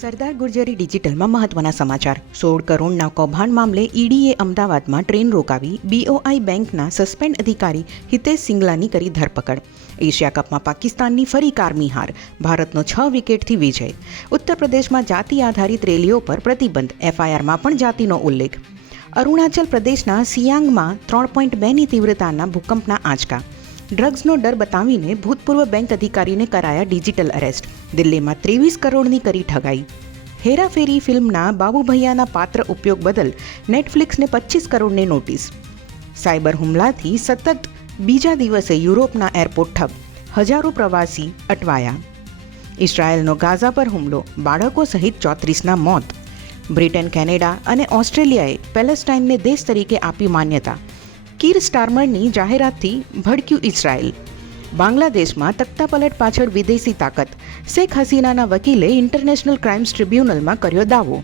સરદાર ગુર્જરી ડિજિટલમાં મહત્વના સમાચાર. સોળ કરોડના કૌભાંડ મામલે ઈડીએ અમદાવાદમાં ટ્રેન રોકાવી બીઓઆઈ બેંકના સસ્પેન્ડ અધિકારી હિતેશ સિંગલાની કરી ધરપકડ. એશિયા કપમાં પાકિસ્તાનની ફરી કારમી હાર. ભારતનો છ વિકેટથી વિજય. ઉત્તર પ્રદેશમાં જાતિ આધારિત રેલીઓ પર પ્રતિબંધ. એફઆઈઆરમાં પણ જાતિનો ઉલ્લેખ. અરુણાચલ પ્રદેશના સિયાંગમાં ત્રણ પોઈન્ટ બેની તીવ્રતાના ભૂકંપના આંચકા. ડ્રગ્સનો ડર બતાવીને ભૂતપૂર્વ બેંક અધિકારીને કરાયા ડિજિટલ અરેસ્ટ. દિલ્હીમાં ત્રેવીસ કરોડની કરી ઠગાઈ. હેરાફેરી ફિલ્મના બાબુભૈયાના પાત્ર ઉપયોગ બદલ નેટફ્લિક્સને પચીસ કરોડની નોટિસ. સાયબર હુમલાથી સતત બીજા દિવસે યુરોપના એરપોર્ટ ઠપ. હજારો પ્રવાસી અટવાયા. ઇઝરાયેલનો ગાઝા પર હુમલો, બાળકો સહિત ચોત્રીસના મોત. બ્રિટન, કેનેડા અને ઓસ્ટ્રેલિયાએ પેલેસ્ટાઇનને દેશ તરીકે આપી માન્યતા. કીર સ્ટારમરની જાહેરાતથી ભડક્યું ઇઝરાયલ. બાંગ્લાદેશમાં તખ્તાપલટ પાછળ વિદેશી તાકત. શેખ હસીનાના વકીલે ઇન્ટરનેશનલ ક્રાઇમ્સ ટ્રિબ્યુનલમાં કર્યો દાવો.